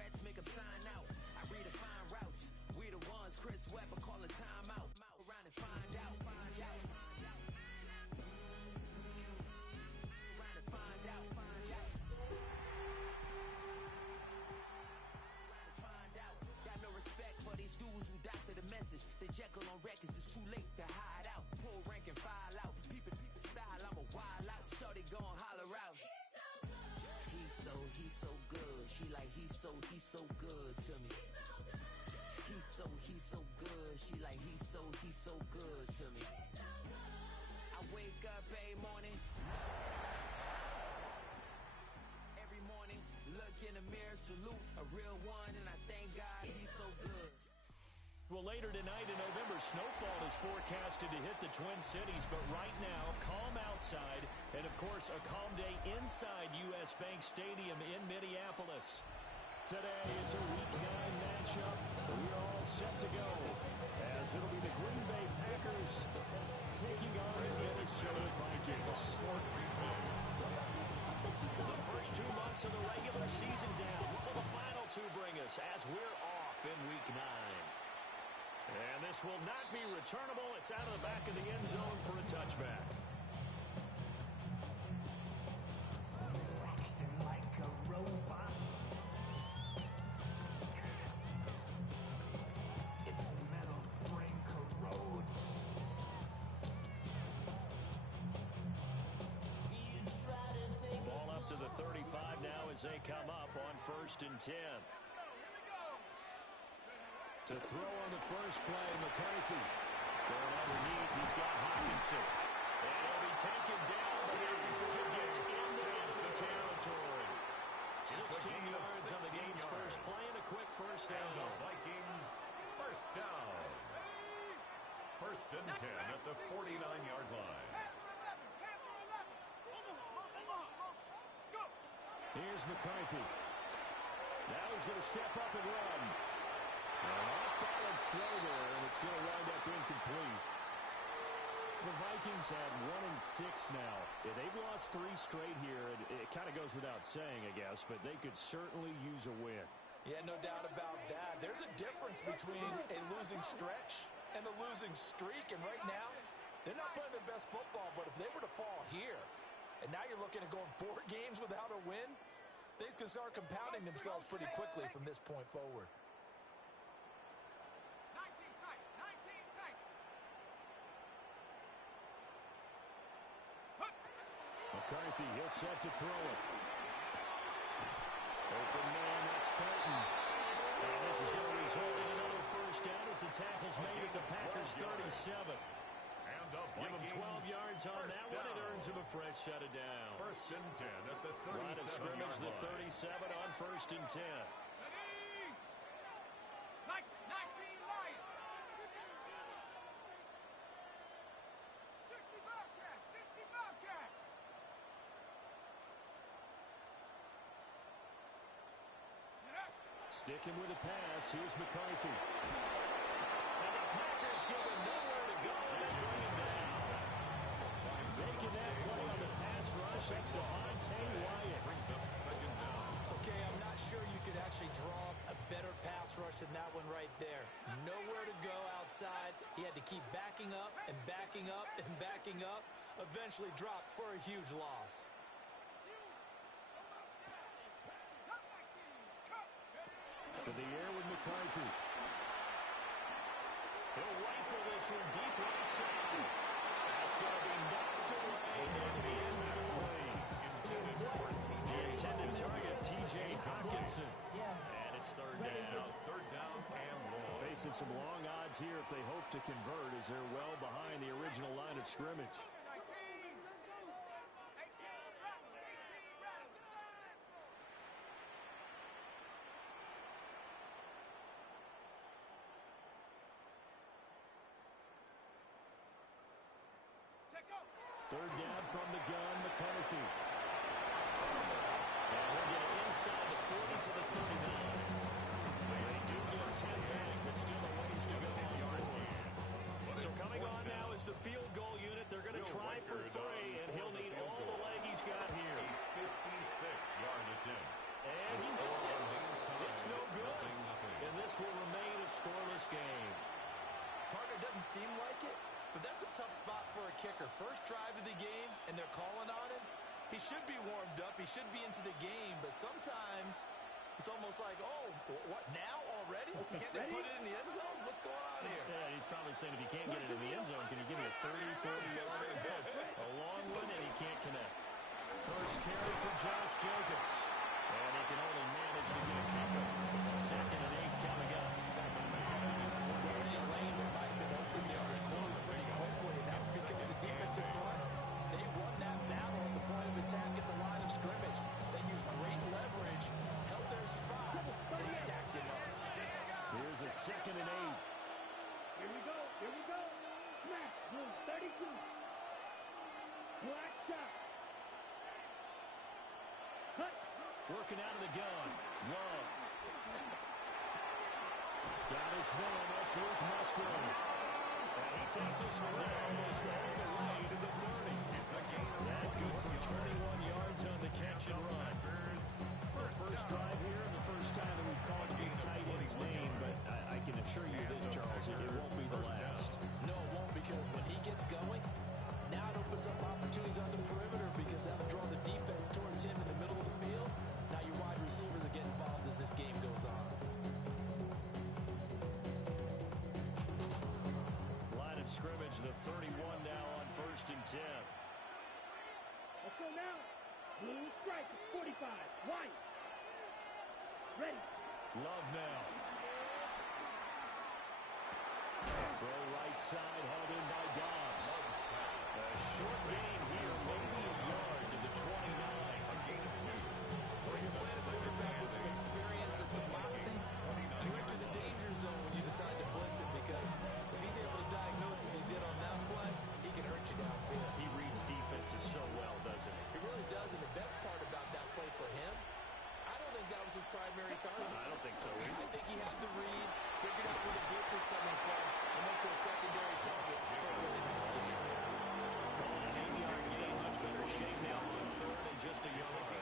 threats, make them sign out. I redefine routes. We the ones Chris Webber calling time out. Around and find out. Find out. Around and find out. Find out. Got no respect for these dudes who doctor the message. The Jekyll on records, it's too late to hide out. Pull rank and file out. Peepin' style, I'm a wild out. Shorty gon' holler out. He's so good. She like he's so good to me. He's so good. She like he's so good to me. I wake up every morning. Every morning, look in the mirror, salute a real one, and I thank God he's so good. Well, later tonight in November, snowfall is forecasted to hit the Twin Cities, but right now, calm outside, and of course, a calm day inside U.S. Bank Stadium in Minneapolis. Today is a Week 9 matchup. We are all set to go, as it'll be the Green Bay Packers taking on the Minnesota Vikings. The first 2 months of the regular season down. What will the final 2 bring us as we're off in Week 9? And this will not be returnable. It's out of the back of the end zone for a touchback. Acting like a robot. Its metal brain corrodes. Ball up to the 35 now as they come up on 1st and 10. To throw on the first play, McCarthy. Going underneath, he's got Hockenson. And he'll be taken down, but before it gets into enemy territory. 16 yards on the game's first play and a quick first down. And the Vikings first down. 1st and 10 at the 49-yard line. Here's McCarthy. Now he's going to step up and run. An off-balance throw there, and it's going to wind up incomplete. The Vikings had 1-6 now. Yeah, they've lost 3 straight here. It kind of goes without saying, I guess, but they could certainly use a win. Yeah, no doubt about that. There's a difference between a losing stretch and a losing streak, and right now, they're not playing their best football, but if they were to fall here, and now you're looking at going 4 games without a win, things can start compounding themselves pretty quickly from this point forward. 19 tight. McCarthy, he'll set to throw it. Open man, that's Felton. And this is going to result in another first down as the tackle's made at the Packers' 37. And the Give him 12 yards on that one. It earns him a fresh shut it down. 1st and 10 at the 37-yard line. Line of scrimmage, the 37 on 1st and 10. Like 19 light. 60 Bobcat. Sticking with the pass. Here's McCarthy. And the Packers give him nowhere to go and they bring him down. Making that play on the pass rush, that's Devontae Wyatt. Brings up 2nd down. Okay, I'm not sure you could actually draw a better pass rush than that one right there. Nowhere to go outside. He had to keep backing up and backing up and backing up. Eventually dropped for a huge loss. To the air with McCarthy. He'll rifle this one deep right side. That's going to be knocked away and be incomplete. The intended target, T.J. Hockenson. And it's 3rd down. 3rd down and long. Facing some long odds here if they hope to convert as they're well behind the original line of scrimmage. Third down from the gun, McCarthy. And we'll get it inside the 40 to the 39. They do get 10 back, but still a ways to go on forward. So coming on now is the field goal unit. They're going to try for 3, and he'll need all the leg he's got here. A 56-yard attempt. And he missed it. It's no tough spot for a kicker. First drive of the game, and they're calling on him. He should be warmed up. He should be into the game. But sometimes it's almost like, oh, what, now already? Can't they put it in the end zone? What's going on here? Yeah, he's probably saying, if you can't get it in the end zone, can you give me a 30, 40-yarder? A long one, and he can't connect. First carry for Josh Jacobs. And he can only manage to get a couple. 2nd and 8 coming up. Already a lane that might have been open there was closed pretty quickly. And that's because the defensive front, they won that battle at the point of attack at the line of scrimmage. They used great leverage, held their spot, and stacked him up. Here's a 2nd and 8. Here we go. Here we go. Smash. Rule 32. Black shot. Cut. Working out of the gun. Love. Got his man. That's Luke Musgrave. And he takes this one almost all the way to the 30. That good for 21 yards on the catch and run. The first drive here and the first time that we've called a big tight end's name, but I can assure you this, Charles, it won't be the last. No, it won't, because when he gets going, now it opens up opportunities on the perimeter because that'll draw the defense towards him in the middle of the field. Now your wide receivers are getting involved as this game goes on. Line of scrimmage, the 31 now on 1st and 10. Let's go now. Blue strike. 45. White. Ready. Love now. Throw right side, held in by Dobbs. A short gain here, maybe a yard to the 29. When you're playing a quarterback with some experience and some moxie, you enter the danger zone when you decide to blitz him, because if he's able to diagnose as he did on that play, he can hurt you downfield. He reads defenses so well, doesn't he? He really does, and the best part about that play for him, I don't think that was his primary target. I don't think so I either. think he had the read, figured out where the blitz was coming from, and went to a secondary target for a really nice game. An 8-yard gain, much better shape now on 3rd and just a yard.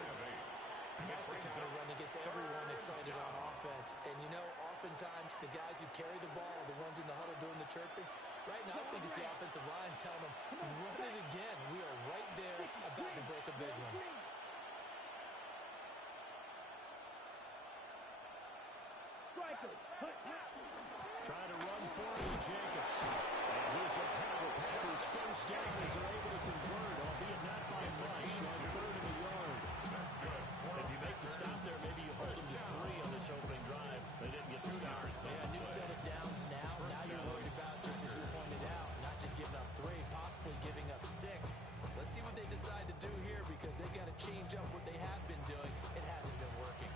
That's the kind of run that gets everyone excited on offense. And, you know, oftentimes the guys who carry the ball are the ones in the huddle doing the chirping. Right now, I think it's the offensive line telling them, run it again. We are right there about to break a big one. Striker. Cut. Trying to run forward with Jacobs. And here's the Packers' first down as they're able to convert, albeit not by much, on 3rd and a yard. If you make the stop there, maybe you hold them to 3 on this opening drive. They didn't get the stop. Yeah, new set of downs now. Now you're worried about, just as you pointed out, not just giving up 3, possibly giving up 6. Let's see what they decide to do here, because they've got to change up what they have been doing. It hasn't been working.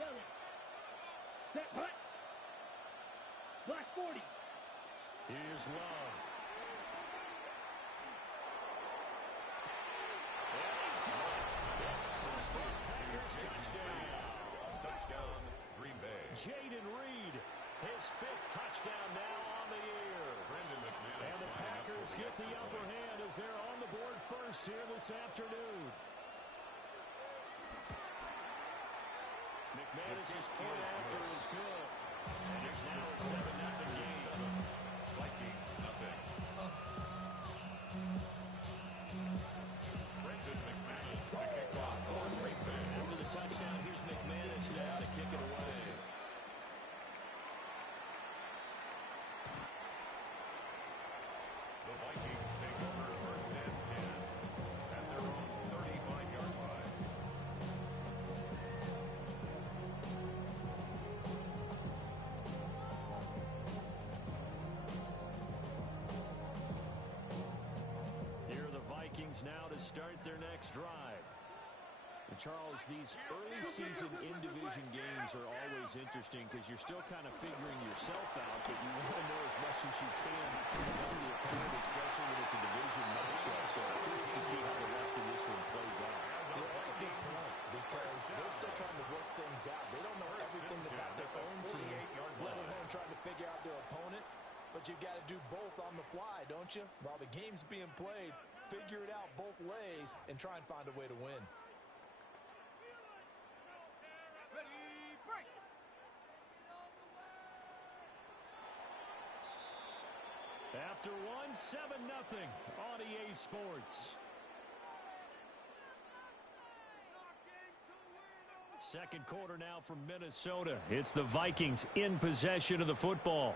Yellow. Set. Hut. Black 40. Here's Love. And he's got it. It's caught for a Packers touchdown. Touchdown, Green Bay. Jaden Reed, his 5th touchdown now on the year. Brandon McManus. And the Packers get the upper hand as they're on the board first here this afternoon. McManus' point after is good. And it's now a 7-0 game. Vikings, nothing. Brandon McManus to kick off for Green Bay. After the touchdown, here's McManus now to kick it away. The Vikings take over 1st and 10 at their own 35-yard line. Here are the Vikings now to start their next drive. And Charles, these early season in-division games are always interesting because you're still kind of figuring yourself out, but you want to know as much as you can about the opponent, especially when it's a division matchup. So I'm curious to see how the rest of this one plays out. Yeah, that's a good point, because they're still trying to work things out. They don't know everything about their own team, let alone trying to figure out their opponent. But you've got to do both on the fly, don't you? While the game's being played, figure it out both ways and try and find a way to win. Ready. Break. After one, 7-0 on EA Sports. Second quarter now from Minnesota. It's the Vikings in possession of the football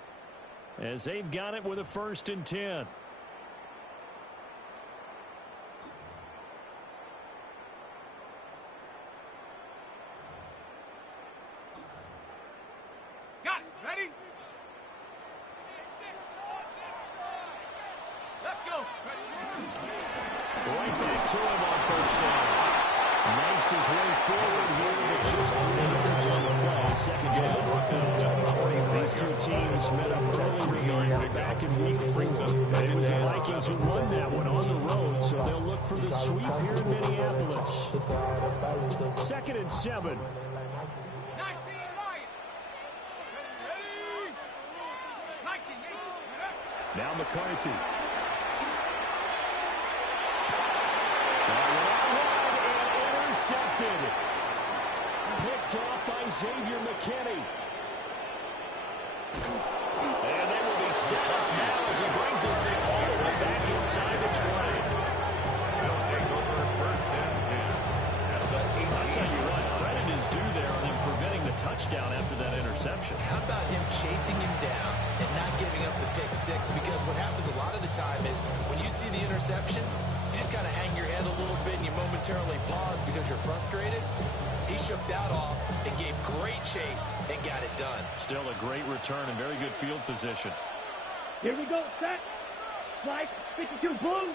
as they've got it with a 1st and 10. Got it. Ready? Let's go. Right back to him on 1st down. Makes his way forward here, but just 3 yards on the play. 2nd down. These two teams met up earlier back in week 4. It was the Vikings who won that one on the road, so they'll look for the sweep here in Minneapolis. 2nd and 7. 19 Lions. Ready? Viking 8. Now McCarthy. Intercepted. Picked off by Xavier McKinney. And they will be set up now as he brings us in all the way back inside the 20. They'll take over 1st and 10 at the 18. I'll tell you what, credit is due there on him preventing the touchdown after that interception. How about him chasing him down and not giving up the pick 6? Because what happens a lot of the time is when you see the interception, you just kind of hang your head a little bit and you momentarily pause because you're frustrated. He shook that off and gave great chase and got it done. Still a great return and very good field position. Here we go. Set. Slice. 52. Boom.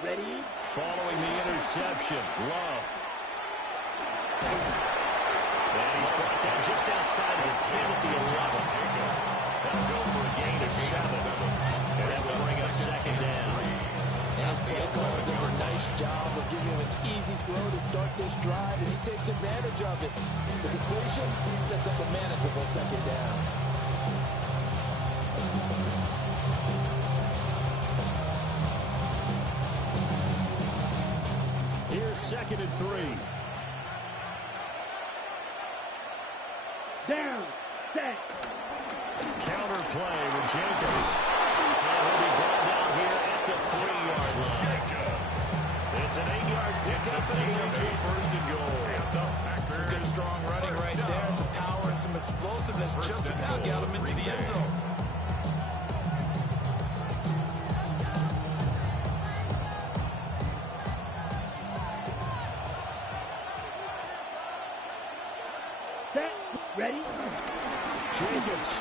Ready? Following the interception, Love. And he's brought down just outside of the 10 at the 11. That'll go for a gain of 7. And that will bring up 2nd down. And his play caller does a nice job of giving him an easy throw to start this drive, and he takes advantage of it. The completion sets up a manageable 2nd down. Here's 2nd and 3. Down. Set. Counter play with Jacobs. And he'll be brought down here at the 3-yard line. It's an 8-yard pickup and a 1st and goal. Some good strong running right there, some power and some explosiveness just about got him into the end zone. Set. Ready? Jacobs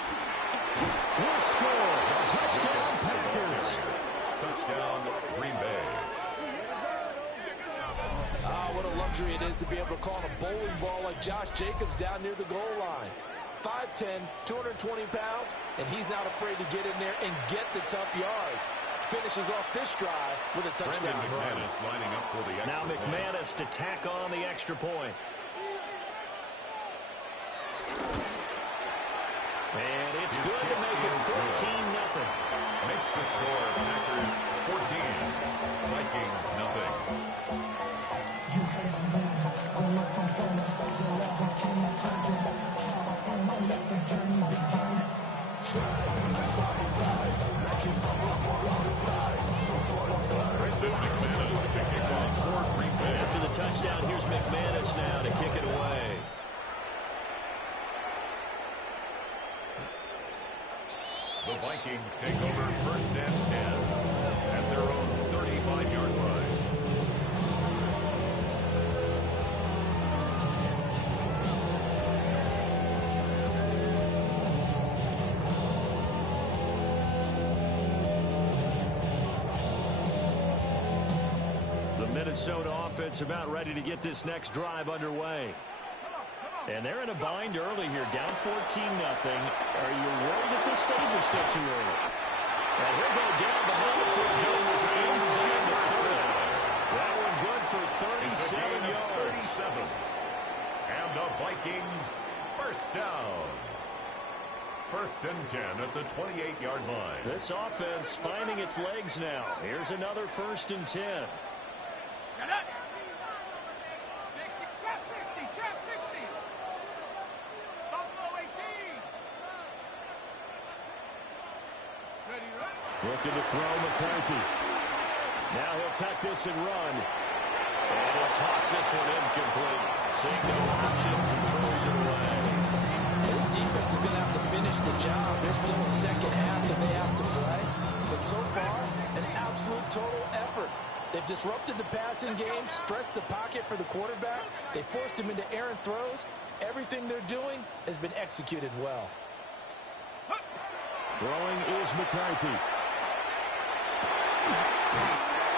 will score. Touchdown, Packers. Touchdown, Green Bay. What a luxury it is to be able to call a bowling ball like Josh Jacobs down near the goal line. 5'10", 220 pounds, and he's not afraid to get in there and get the tough yards. Finishes off this drive with a touchdown Brandon run. McManus lining up for the extra Now point. McManus to tack on the extra point. And it's good to make it 14-0. Makes the score Packers 14, Vikings nothing. McManus to kick off for Green Bay. After the touchdown, here's McManus now to kick it away. The Vikings take over 1st and 10 at their own 35-yard line. The Minnesota offense about ready to get this next drive underway. And they're in a bind early here, down 14-0. Are you worried at this stage or still too early? And he'll go down the middle for Jones inside the 30. That one good for 37 yards. 37. And the Vikings 1st down. 1st and 10 at the 28-yard line. This offense finding its legs now. Here's another 1st and 10. Shut up. 60. Trap 60. Trap 60. Buffalo 18. Looking to throw McCarthy. Now he'll tuck this and run. And he'll toss this one incomplete. Seeing no options and throws it away. This defense is going to have to finish the job. There's still a second half that they have to play. But so far, an absolute total effort. They've disrupted the passing game, stressed the pocket for the quarterback. They forced him into errant throws. Everything they're doing has been executed well. Throwing is McCarthy.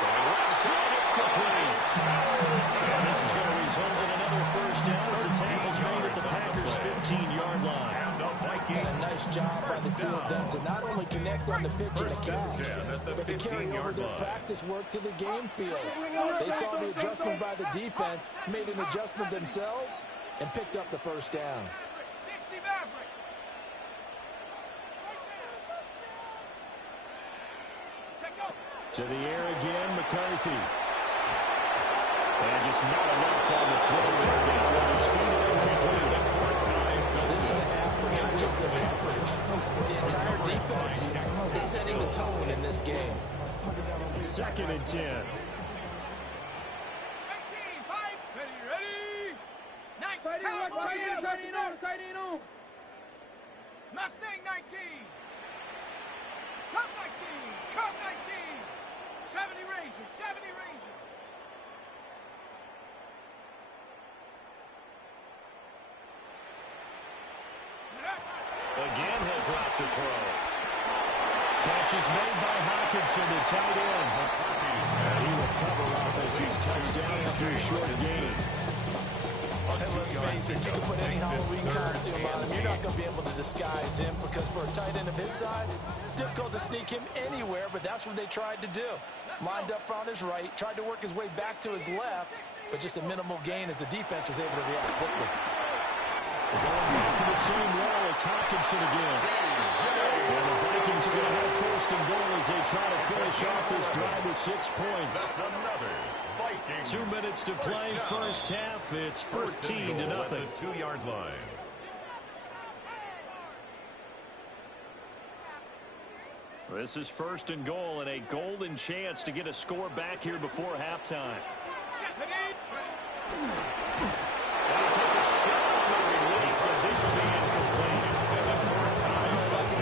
Throwing left side, it's complete. And this is going to result in another first down as the tackle's made at the Packers' 15-yard line. And a nice job by the two of them to not only connect on the pitch and the catch, but to carry over their practice work to the game field. They saw the adjustment by the defense, made an adjustment themselves, and picked up the first down. To the air again, McCarthy. And just not enough on the throw there. They throw his feet incomplete. This is a half where not just the coverage, the entire defense is setting the tone in this game. 2nd and 10. Tight end on. Mustang 19. Come 19. Come 19. 70 Ranger. 70 Ranger. Again, he'll drop the throw. Catch is made by Hockenson, the tight end. And he will cover up as he's touched down after a short gain. And let's face it, you can put any Halloween costume on him. You're not going to be able to disguise him because for a tight end of his size, difficult to sneak him anywhere, but that's what they tried to do. Lined up on his right, tried to work his way back to his left, but just a minimal gain as the defense was able to react quickly. Going back to the same wall, it's Hockenson again. And the Vikings are going to have 1st and goal as they try to finish off this drive with 6 points. That's another Vikings 2 minutes to play, first half. It's 14 to nothing. 2-yard line. This is 1st and goal and a golden chance to get a score back here before halftime. And he takes a shot on the release as this will be incomplete.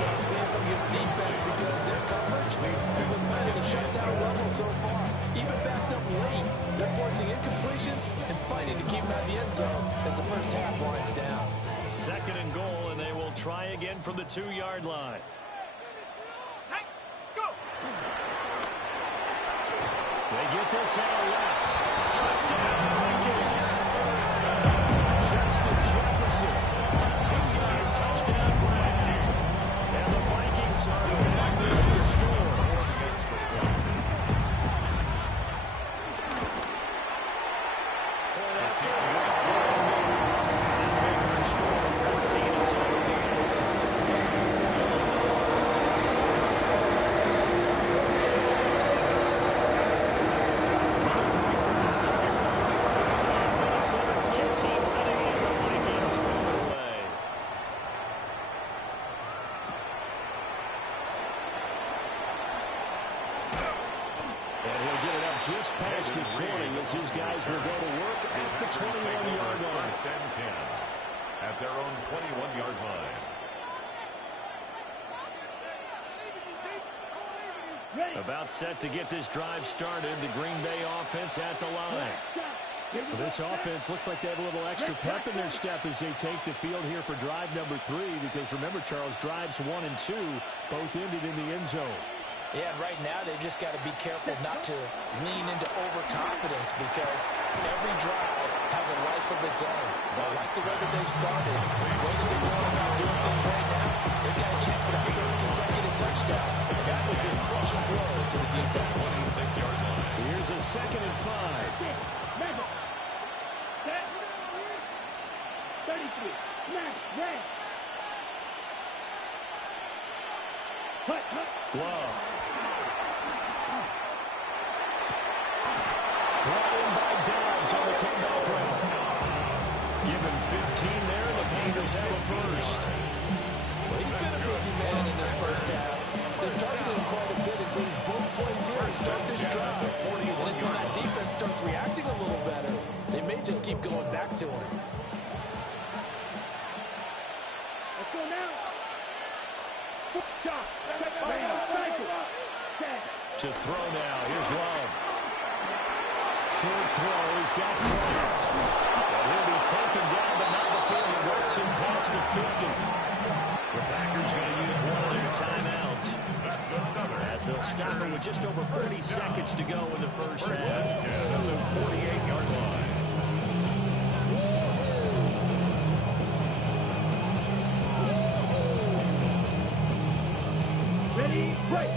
I'm seeing from his defense because their coverage has been at a shutdown level so far. Even backed up late, they're forcing incompletions and fighting to keep him out of the end zone as the first half winds down. 2nd and goal, and they will try again from the 2-yard line. They get this out left. Touchdown, Vikings. Justin Jefferson. 2-yard touchdown grab. And the Vikings are back there to score. And after that makes the score 14-17. Just past the 20 as his guys will go to work at the 21-yard line. 1st and 10 at their own 21-yard line. About set to get this drive started. The Green Bay offense at the line. Well, this offense looks like they have a little extra pep in their step as they take the field here for drive number 3. Because remember, Charles, drives 1 and 2 both ended in the end zone. Yeah, and right now they've just got to be careful not to lean into overconfidence because every drive has a life of its own. I like the way that they've started. The way that they're going about doing things right now, they've got a chance for that 3rd consecutive touchdown. And that would be a crushing blow to the defense. 26-yard line. Here's a 2nd and 5. Set. 33. Snap. Red. Cut. Glove. Brought in by Dobbs on the comeback run. Given 15 there, the Packers have a first. Well, he's been a busy man in this first half. They've targeted him quite a bit, including both plays here to start this drive. And until that defense starts reacting a little better, they may just keep going back to him. Let's go now. Shot. To throw now. Here's Love. Short throw. He's got Kraft. Well, he'll be taken down, but not before he works him past the 50. The Packers going to use one of their timeouts, as they'll stop it with just over 40 seconds to go in the first half. At the 48-yard line. Ready, break.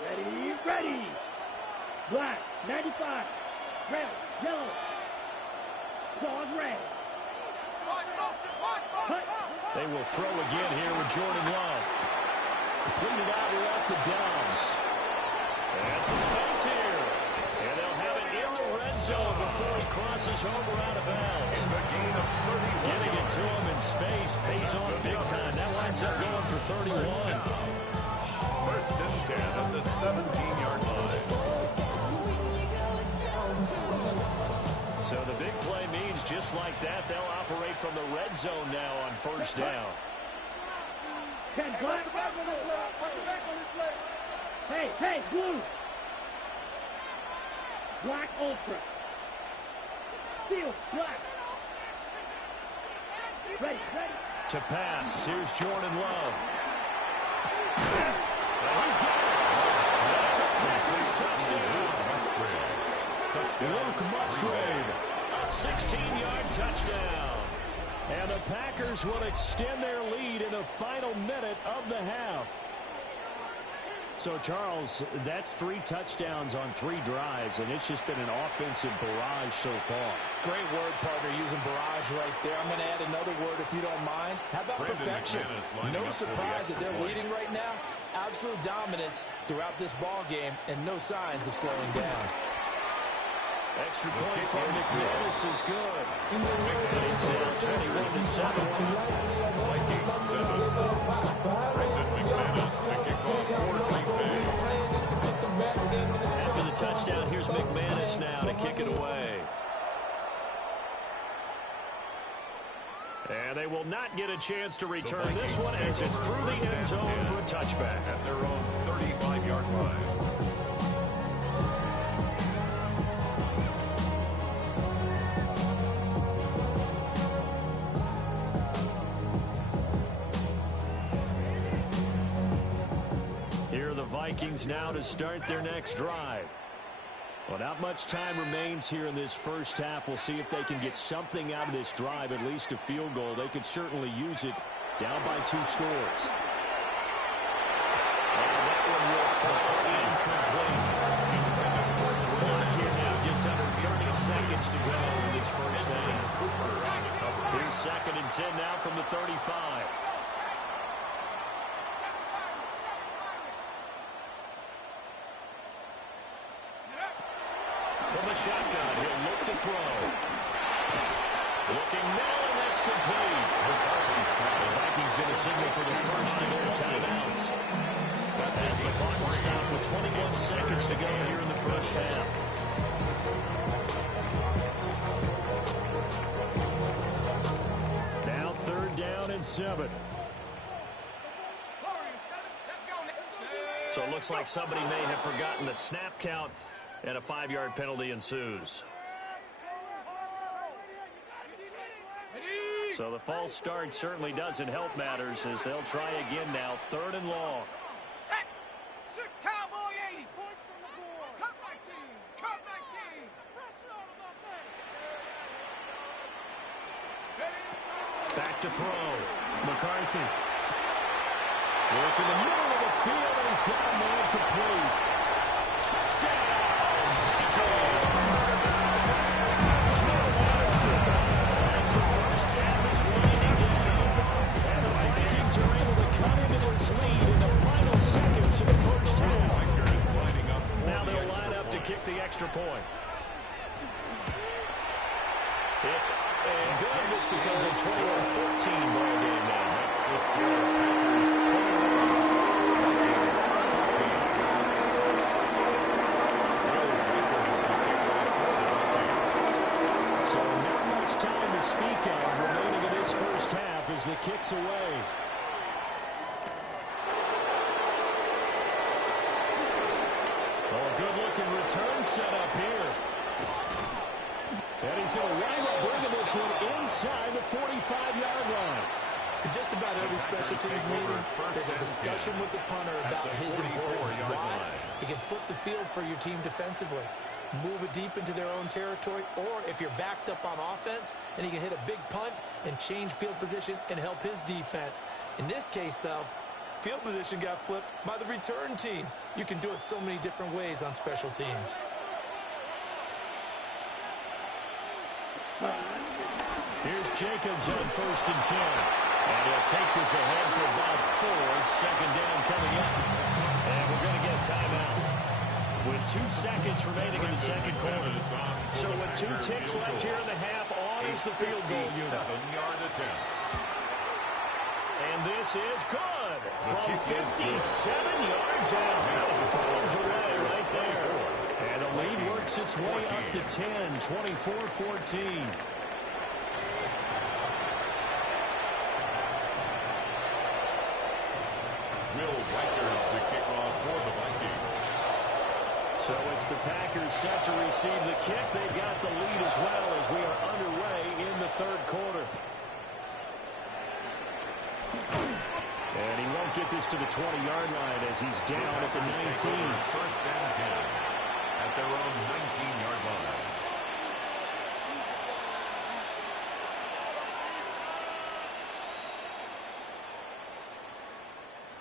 Ready, ready. Black, 95. Red, yellow. Claws red. They will throw again here with Jordan Love. Completed out left to Dobbs. That's some space here. And they'll have it in the red zone before he crosses over out of bounds. It's a gain of 31. Getting it to him in space pays off big time. That winds up going for 31. First and 10 at the 17-yard line. So the big play means just like that, they'll operate from the red zone now on first down. Ken Black. Hey, blue. Black Ultra. Steel, black. Ready. To pass, here's Jordan Love. Well, he's got it. That's a Packers touchdown. Luke Musgrave, a 16-yard touchdown. And the Packers will extend their lead in the final minute of the half. So, Charles, that's 3 touchdowns on 3 drives, and it's just been an offensive barrage so far. Great word, partner, using barrage right there. I'm going to add another word if you don't mind. How about perfection? No surprise that they're leading right now. Absolute dominance throughout this ball game and no signs of slowing down. Extra point from McManus is good. It's now 21-7. Vikings 7. Brendan McManus to kick off Green Bay. After the touchdown, here's McManus now to kick it away. And they will not get a chance to return this one as it's through the end zone for a touchback. At their own 35-yard line. Vikings now to start their next drive. Well, not much time remains here in this first half. We'll see if they can get something out of this drive, at least a field goal. They could certainly use it down by 2 scores. And that one will fall incomplete. Clock here now, just under 30 seconds to go in this first half. Here's 2nd and 10 now from the 35. From the shotgun, he'll look to throw. Looking now, and that's complete. The Vikings going to signal for the first of their timeouts. As the clock will stop with 21 seconds to go here in the first half. Now 3rd down and 7. So it looks like somebody may have forgotten the snap count, and a 5-yard penalty ensues. So the false start certainly doesn't help matters as they'll try again now. 3rd and long. Set. Cowboy 80. Point from the board. Cut 19. Cut 19. Pressure on about that. Back to throw. McCarthy. Working the middle of the field, and he's got a man complete. Touchdown! That's the first half is winding down. And the Vikings are able to cut into this lead in the final seconds of the first half. Now they'll line up to kick the extra point. It's up and good. This becomes a 21-14 ball game now. That's the kicks away. Oh, a good-looking return set up here. And he's going to wind up bringing this one inside the 45-yard line. In just about every special teams meeting, there's a discussion with the punter about his importance. Why? He can flip the field for your team defensively, move it deep into their own territory, or if you're backed up on offense, and he can hit a big punt and change field position and help his defense. In this case, though, field position got flipped by the return team. You can do it so many different ways on special teams. Here's Jacobs on 1st and 10. And he'll take this ahead for about 4. Second down coming up. And we're going to get a timeout with 2 seconds remaining in the second quarter. So with 2 ticks left here in the half, on is the field goal unit. 7-yard attempt. And this is good from 57 yards out. Falls away right there. And the lead works its way up to 10, 24-14. Will Reichard the kickoff for the Vikings. So it's the Packers set to receive the kick. They've got the lead as well as we are underway in the third quarter. And he won't get this to the 20-yard line as he's down at the 19. 1st and 10 at their own 19-yard line.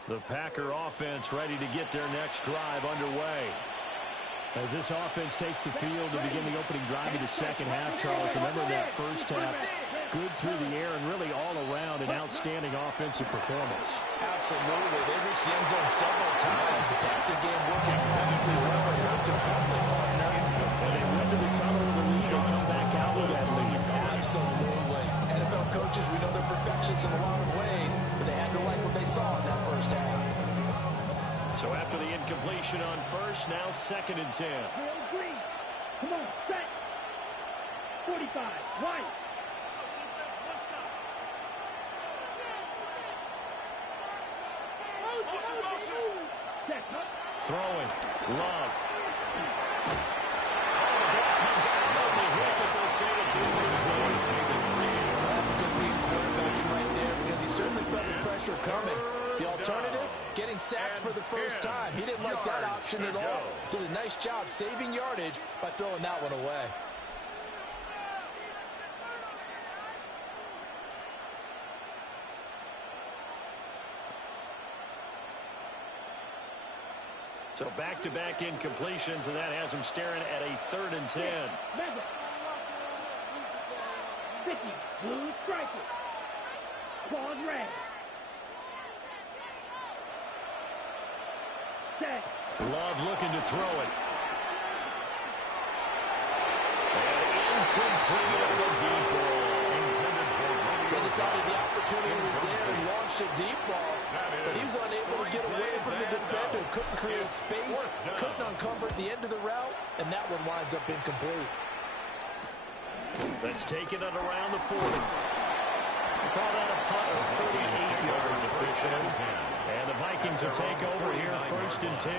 The Packer offense ready to get their next drive underway. As this offense takes the field to begin the opening drive of the second half, Charles, remember that first half, good through the air and really all around an outstanding offensive performance. Absolutely. They reached the end zone several times. The passing game working incredibly well. And most importantly, and they went to the tunnel of the lead and come back out with that lead. Absolutely. NFL coaches, we know they're perfectionists in a lot of ways, but they had to like what they saw in that first half. So after the incompletion on first, now 2nd and 10. Green. Come on, set. 45, right. Throwing. Love. Comes out on the hit, but they say it's incomplete. That's a good piece of quarterbacking right there because he certainly felt the pressure coming. The alternative, getting sacked for the first time. He didn't like that option at all. Did a nice job saving yardage by throwing that one away. So back-to-back incompletions, and that has him staring at a 3rd and 10. 50, blue striker. Claws red. Set. Love looking to throw it. And incomplete on the deep ball. They decided the opportunity was there and launched a deep ball, but he was unable to get away from the defender. Couldn't create space, couldn't uncover the end of the route, and that one winds up incomplete. That's taken it around the 40. Call that a punt of 38 yards official. And the Vikings will take over here 1st and 10.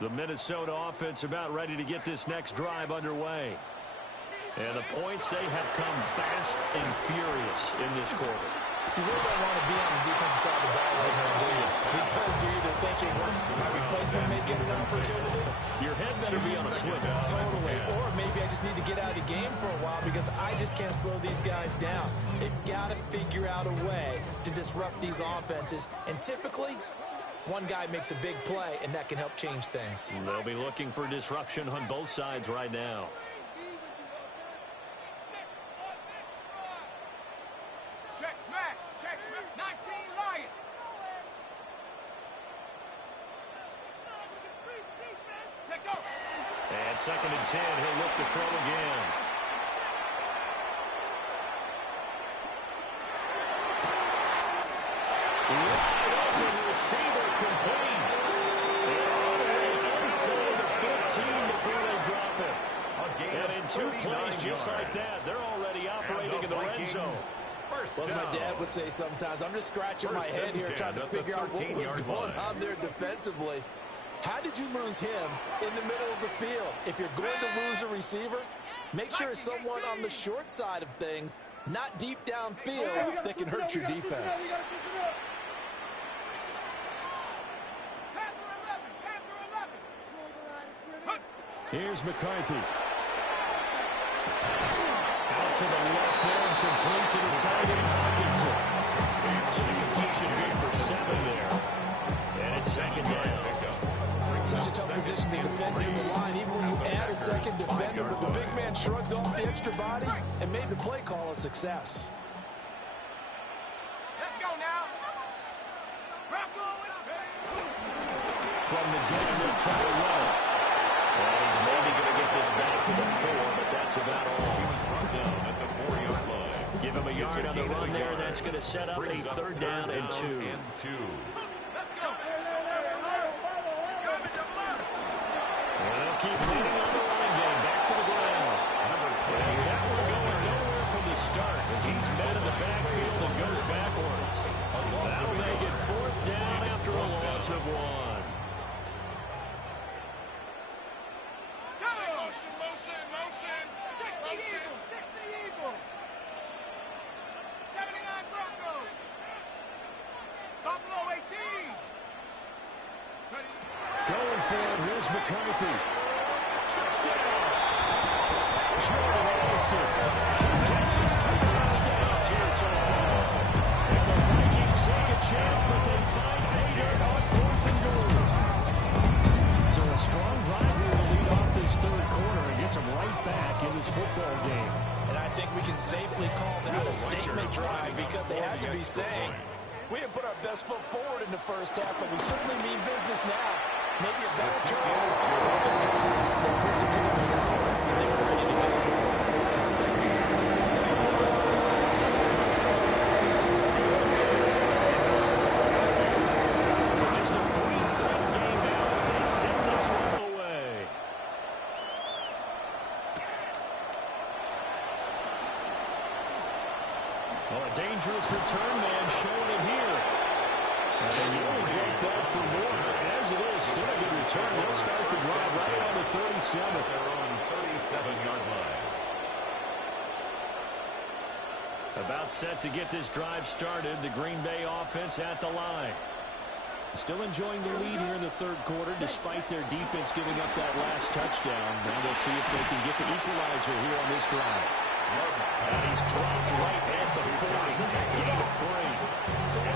The Minnesota offense about ready to get this next drive underway. And the points, they have come fast and furious in this quarter. You really don't want to be on the defensive side of the ball right now, do you? Because you're either thinking, my replacement may get an opportunity. Your head better be on a swivel. Totally. Or maybe I just need to get out of the game for a while because I just can't slow these guys down. They've got to figure out a way to disrupt these offenses. And typically, one guy makes a big play, and that can help change things. They'll be looking for disruption on both sides right now. Check smash. Check smash. 19 Lion. Take go. And 2nd and 10, he'll look to throw again. Wide open receiver complete. They're on the way inside the 15 before they drop it. A And in 2 plays just like that, they're already operating in the red zone. Well, my dad would say sometimes, I'm just scratching my head here trying to figure out what was going on there defensively. How did you lose him in the middle of the field? If you're going to lose a receiver, make sure it's someone on the short side of things, not deep downfield, that can hurt your defense. Here's McCarthy. Out to the left there and complete to the tight end, Hawkinson. So the completion good for 7 there. And it's second down. Such a tough position to defend in the line, even when you add a second defender, but the big man shrugged off the extra body and made the play call a success. Let's go now. From the gun, they'll try to run. Well, he's maybe going to get this back to the 4, but that's about all. He was brought down at the 4-yard line. Give him a yard on the run there, and that's going to set up a 3rd down and 2. Let's go. And they'll keep leading on the running game. Back to the ground. And that one going nowhere from the start as he's met in the backfield and goes backwards. That'll make it 4th down after a loss of 1. Going for it, here's McCarthy. Touchdown! Jordan Addison. 2 catches, 2 touchdowns here so far. And the Vikings take a chance, but they find pay dirt on 4th and goal. So a strong drive here to lead off this 3rd quarter and gets them right back in this football game. And I think we can safely call that a statement drive because they had to be saying, we didn't put our best foot forward in the first half, but we certainly mean business now. Maybe a better turn. They proved it to themselves that they were ready to go. So just a 3-point game now as they send this one away. Well, a dangerous return man showing it here. And you only break that for more. As it is, still a good return. They'll start the drive right on the 37. Their own 37-yard line. About set to get this drive started. The Green Bay offense at the line. Still enjoying the lead here in the 3rd quarter despite their defense giving up that last touchdown. Now they'll see if they can get the equalizer here on this drive. And he's dropped right at the 40. Gain of 3.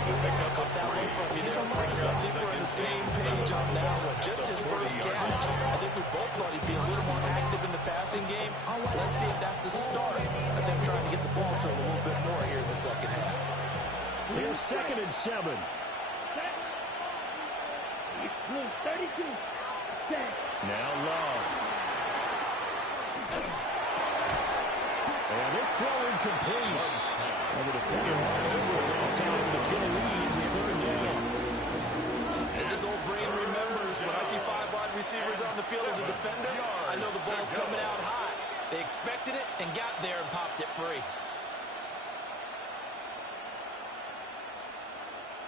I'll cut that one from you there, Brinker. I think we're on the same page on that one. Just his first catch. I think we both thought he'd be a little more active in the passing game. Let's see if that's the start of them trying to get the ball to him a little bit more here in the second half. Here's 2nd and 7. 32. Now Love. And this throw incomplete. And the defender hard over it that time, but it's going to lead to 3rd down. As this old brain remembers, when I see 5 wide receivers on the field as a defender, I know the ball's coming out high. They expected it and got there and popped it free.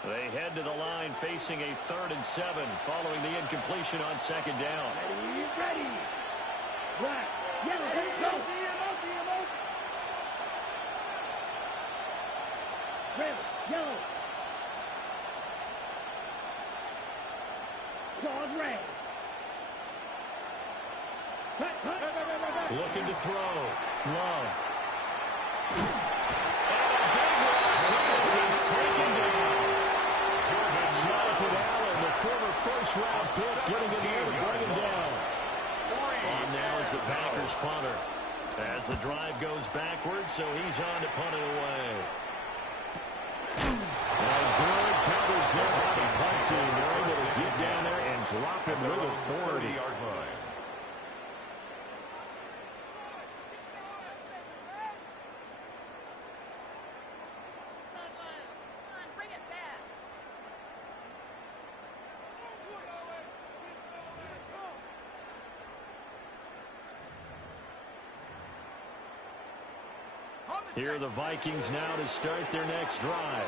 They head to the line facing a 3rd and 7 following the incompletion on 2nd down. Ready. Black. Yellow. Let's go. Red. Yellow. Claude red. Looking to throw. Love. And a big rush is taken down. Jonathan Allen, the former first-round pick, getting in there to bring him down. On now is the Packers punter. As the drive goes backwards, so he's on to punt it away. Well, good covers there by the punt team. They're able to get down there and drop him with authority. 30-yard line. Here are the Vikings now to start their next drive.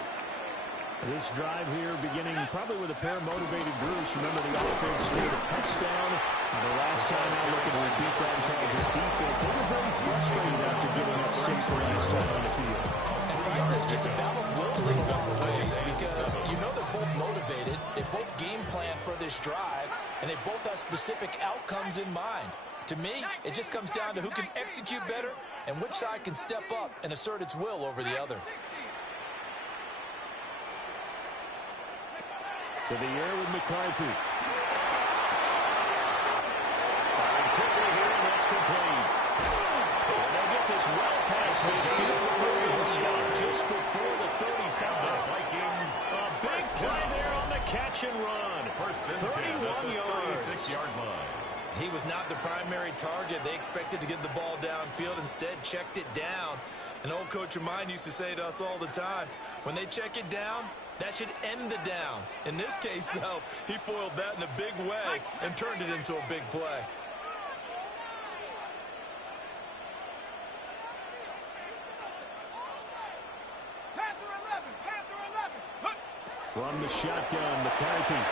This drive here beginning probably with a pair of motivated groups. Remember, the offense scored a touchdown. The last time out looking to beat Brad Charles' defense, they were very frustrated after giving up 6 the last time on the field. And frankly, it's just a battle of wills in a lot of ways because you know they're both motivated. They both game plan for this drive, and they both have specific outcomes in mind. To me, it just comes down to who can execute better and which side can step up and assert its will over the other. To the air with McCarthy. Firing quickly here, and that's complete. And they get this well past midfield for a stop just before the 35. Vikings. A big play there on the catch and run. First and 10 at the 36-yard line. He was not the primary target. They expected to get the ball downfield. Instead, checked it down. An old coach of mine used to say to us all the time, when they check it down, that should end the down. In this case, though, he foiled that in a big way and turned it into a big play. From the shotgun, McCarthy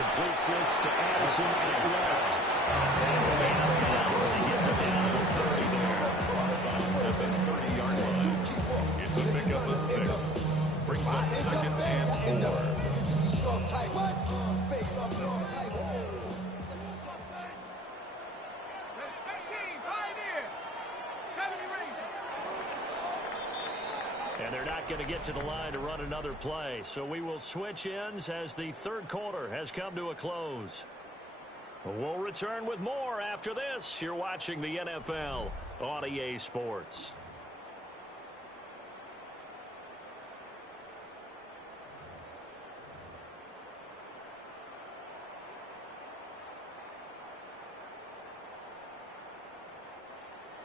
completes this to Addison at left. He gets it down to the 30 there. At the 30-yard line. It's a pickup of 6. Brings up second and 4. And they're not going to get to the line to run another play. So we will switch ends as the third quarter has come to a close. We'll return with more after this. You're watching the NFL on EA Sports.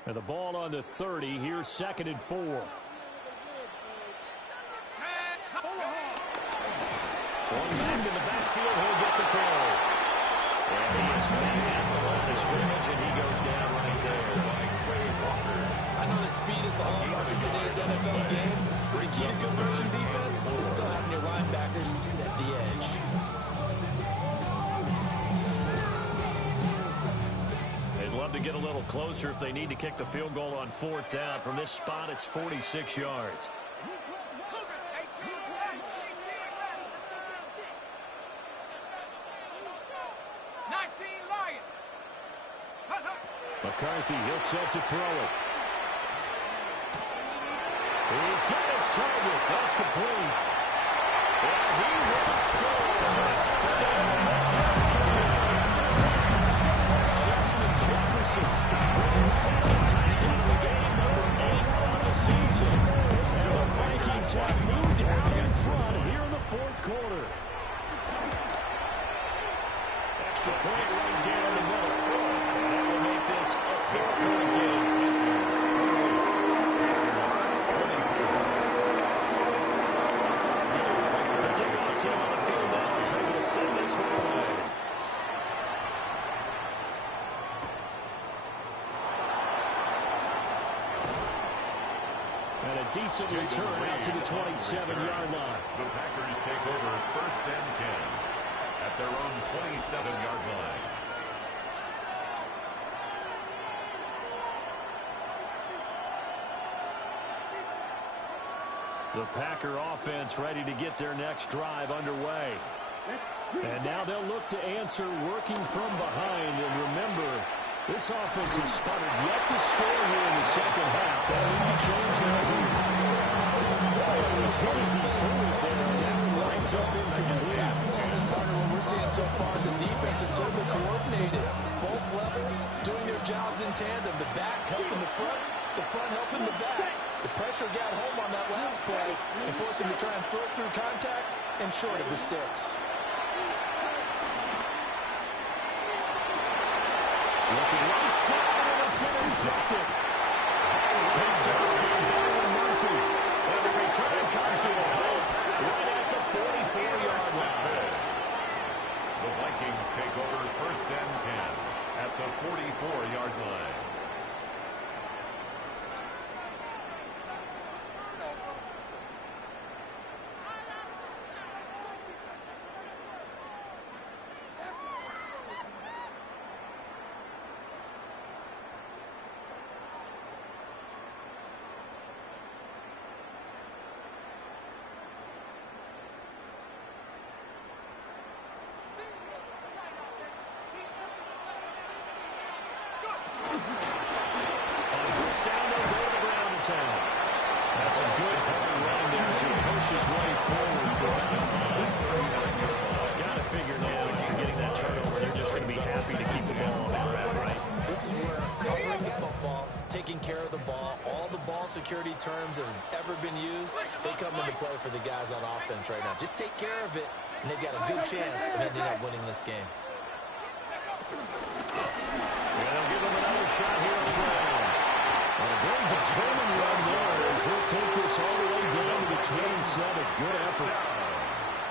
And the ball on the 30. Here's second and 4. One back in the backfield. He'll get the call. And he is back at the line of scrimmage, and he goes down right there. I know the speed is the hallmark in today's NFL game, but the key to good rushing defense is still having your linebackers set the edge. They'd love to get a little closer if they need to kick the field goal on 4th down. From this spot, it's 46 yards. McCarthy, he'll set to throw it. He's got his target. That's complete. And he will score. Touchdown. Justin Jefferson with his second touchdown of the game, number 8 on the season. And the Vikings have moved out in front here in the fourth quarter. Extra point right down the middle. And that will make this a 4-point game. The kickoff team on the field now is able to send this one away. And a decent return out to the 27-yard line. The Packers take over first and 10 at their own 27-yard line. The Packer offense ready to get their next drive underway. And now they'll look to answer working from behind. And remember, this offense has sputtered yet to score here in the second half. They'll need to change that lead. It was hit as he threw it there. That one lines up incomplete. And part of what we're seeing so far is the defense is certainly coordinated. Both levels doing their jobs in tandem. The back helping the front helping the back. The pressure got home on that last play and forced him to try and throw it through contact and short of the sticks. Looking right side, and it's intercepted. Picked up by Byron Murphy. And the return comes to a halt right at the 44-yard line. The Vikings take over first and 10 at the 44-yard line. Some good hard running there as he pushes way forward for about a 5. Got to figure now after getting that turnover, they're just going to be happy to keep the ball on the ground, right? This is where covering the football, taking care of the ball, all the ball security terms that have ever been used, they come into play for the guys on offense right now. Just take care of it, and they've got a good chance of ending up winning this game. Yeah, they'll give him another shot here on the ground. And a very determined run there as he'll take this all the way down to the 27. Good effort.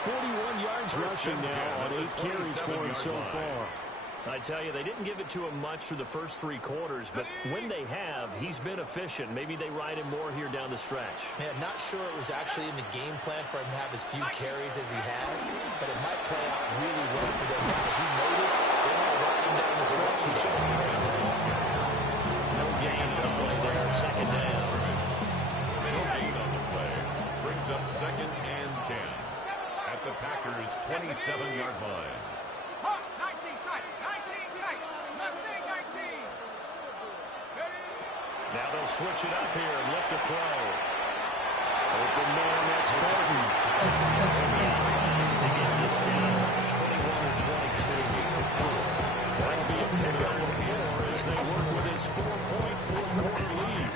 41 yards rushing now on 8 carries for him so far. I tell you, they didn't give it to him much through the first 3 quarters, but when they have, he's been efficient. Maybe they ride him more here down the stretch. Yeah, not sure it was actually in the game plan for him to have as few carries as he has, but it might play out really well for them. As you noted, they might ride him down the stretch. He should have fresh legs. No gain on the play there, second down. No gain on the play. Brings up 2nd and 10 at the Packers' 27-yard line. 19 tight. 19 tight. Mustang 19. Now they'll switch it up here and look to throw. Open man, that's Thornton. He gets this down, 21 or 22. That'll be a pickup of 4 as they work with his 4-point fourth-quarter lead.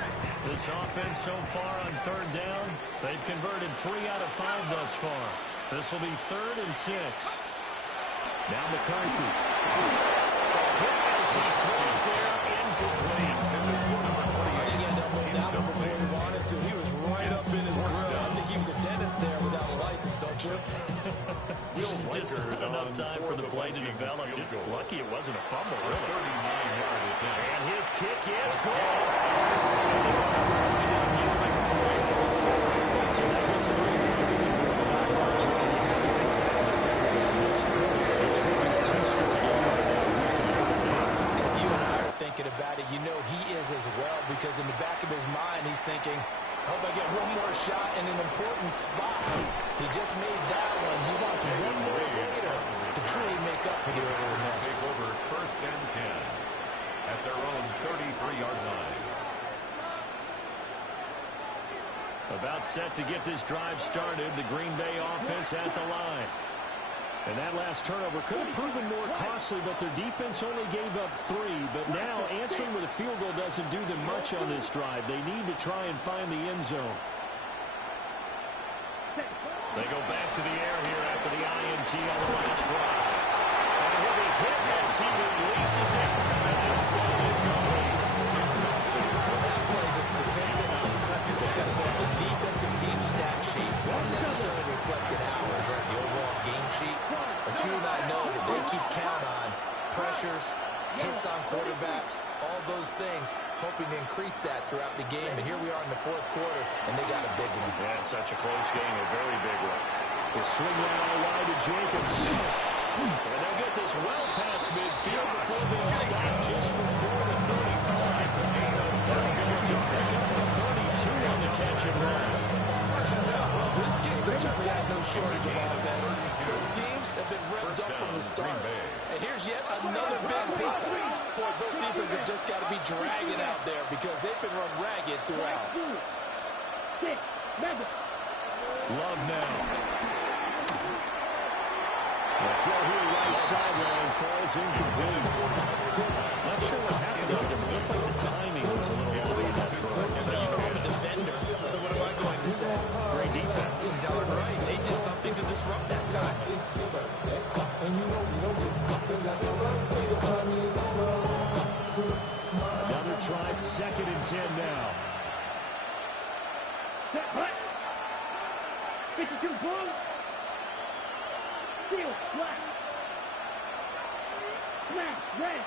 This offense so far on 3rd down, they've converted 3 out of 5 thus far. This will be 3rd and 6. Now McCarthy. As he throws there, incomplete. I think he had to hold that one before he wanted to. He was right up in his grill. I think he was a dentist there without a license, don't you? Just not enough time for the play to develop. Just lucky it wasn't a fumble, really. 39-yard attempt. And his kick is good. So that gets a If you and I are thinking about it, you know he is as well, because in the back of his mind, he's thinking, I hope I get one more shot in an important spot. He just made that one. He wants one more later to truly make up for the earlier miss. Take over 1st and 10 at their own 33-yard line. About set to get this drive started. The Green Bay offense at the line. And that last turnover could have proven more costly, but their defense only gave up 3. But now answering with a field goal doesn't do them much on this drive. They need to try and find the end zone. They go back to the air here after the INT on the last drive. And he'll be hit as he releases it. And they'll throw it going. That plays a statistic that's going to go on the defensive team stat sheet. Won't necessarily reflect in hours, right, the overall game sheet. But you and I know that they keep count on pressures, hits on quarterbacks, all those things, hoping to increase that throughout the game. But here we are in the 4th quarter, and they got a big one. Yeah, it's such a close game, a very big one. The swing route all wide to Jacobs. And they'll get this well past midfield before being stopped just before the 35. They're going to pick up the 32 on the catch and run. This game certainly had no shortage of offense. Both teams have been revved up from the start. And here's yet another big play. Boy, both defenses have just got to be dragging out there because they've been run ragged throughout. Love now. The throw here right sideline falls incomplete. Not sure what happened out there, but it looked like the timing was a little off on that throw. You call him a defender, so what am I going to say? Great defense. Darn right. They did something to disrupt that time. Another try, 2nd and 10 now. 52 blue. Steel, black. Black, red.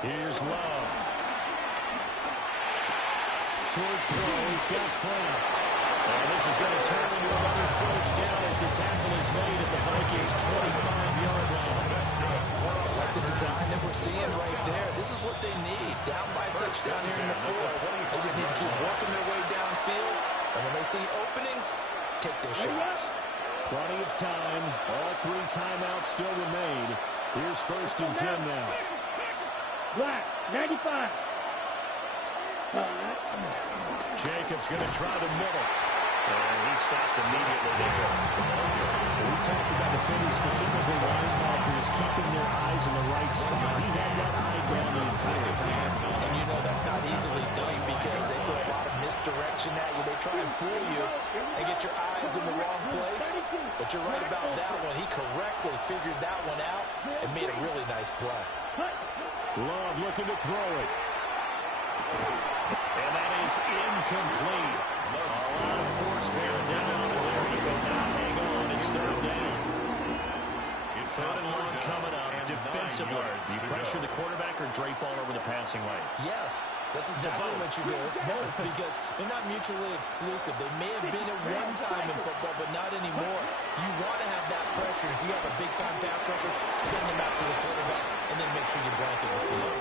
Here's Love. Short throw, he's got Kraft. And this is going to turn into another 1st down as the tackle is made at the Vikings' 25-yard line. Like the design that we're seeing right there. This is what they need. Down by a touchdown here in the 4th. They just need to keep working their way downfield. And when they see openings, take their shots. Plenty of time. All 3 timeouts still remain. Here's 1st and 10 now. Black, 95. Jacobs going to try the middle. And he stopped immediately there. We talked about defenders, specifically linebackers, keeping their eyes in the right spot. He had that eye down the entire time. And you know that's not easily done because they throw a lot of misdirection at you. They try and fool you and get your eyes in the wrong place. But you're right about that one. He correctly figured that one out and made a really nice play. Love looking to throw it. And that is incomplete. A lot of force bearing down on it there. You go now, hang on. It's third down. Third and long coming up. Defensively, do you pressure the quarterback or drape all over the passing lane? Yes, that's exactly what you do. It's both because they're not mutually exclusive. They may have been at one time in football, but not anymore. You want to have that pressure. If you have a big-time pass rusher, send them after the quarterback, and then make sure you blanket the field.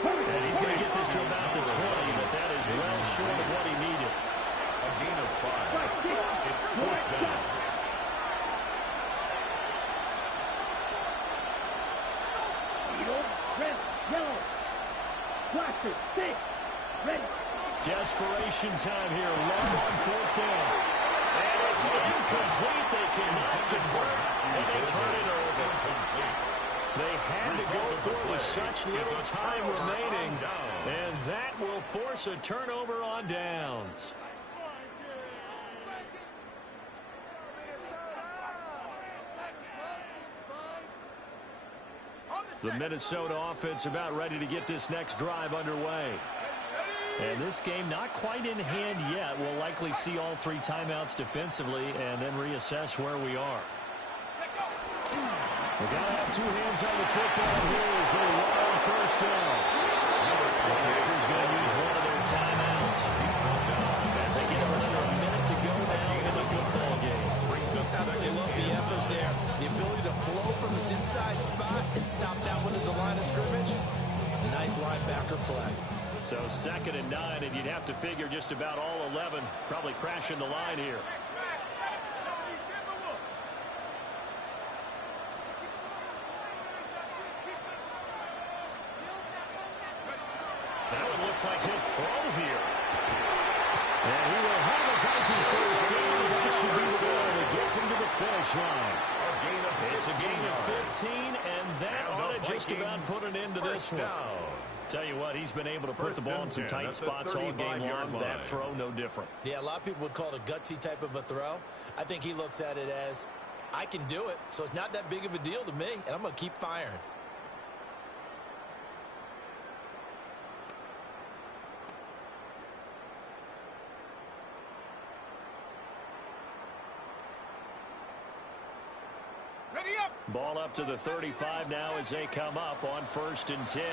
And he's going to get this to about the 20, but that is well short of what he needed. A gain of 5. It's fourth down. Yellow. Blaster. Stick. Ready. Desperation time here. Love on fourth down. And it's incomplete. They cannot convert, and they turn it over. They had to go for it with such little time remaining, and that will force a turnover on downs. The Minnesota offense about ready to get this next drive underway. And this game not quite in hand yet. We'll likely see all 3 timeouts defensively and then reassess where we are. We got to have 2 hands on the football here as they run on first down. The Packers going to use one of their timeouts as they get another minute to go now in the football game. Absolutely love the effort there. The ability to flow from his inside spot and stop that one at the line of scrimmage. Nice linebacker play. So 2nd and 9, and you'd have to figure just about all 11 probably crashing the line here. That one looks like he'll throw here. And he will have a Viking first down. That should be the one that gets him to the finish line. It's a gain of 15, and that ought to just about put an end to this one. Tell you what, he's been able to put the ball in some tight spots all game long. That throw, no different. Yeah, a lot of people would call it a gutsy type of a throw. I think he looks at it as, I can do it, so it's not that big of a deal to me, and I'm going to keep firing. Ready up. Ball up to the 35 now as they come up on 1st and 10.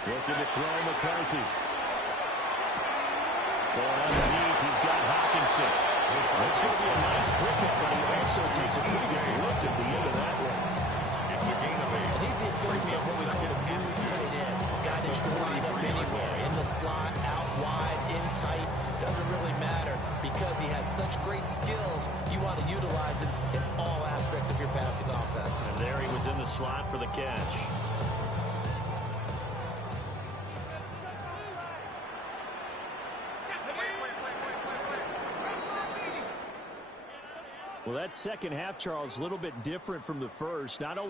Looking to throw McCarthy. Going underneath, he's got Hawkinson. That's going to be a nice pickup, but he also takes a pretty good look at the end of that one. It's a gain of 8. He's the epitome of what we call a move tight end. A guy that you can line up anywhere. In the slot, out wide, in tight. Doesn't really matter because he has such great skills. You want to utilize him in all aspects of your passing offense. And there he was in the slot for the catch. Well, that second half, Charles, a little bit different from the first. Not only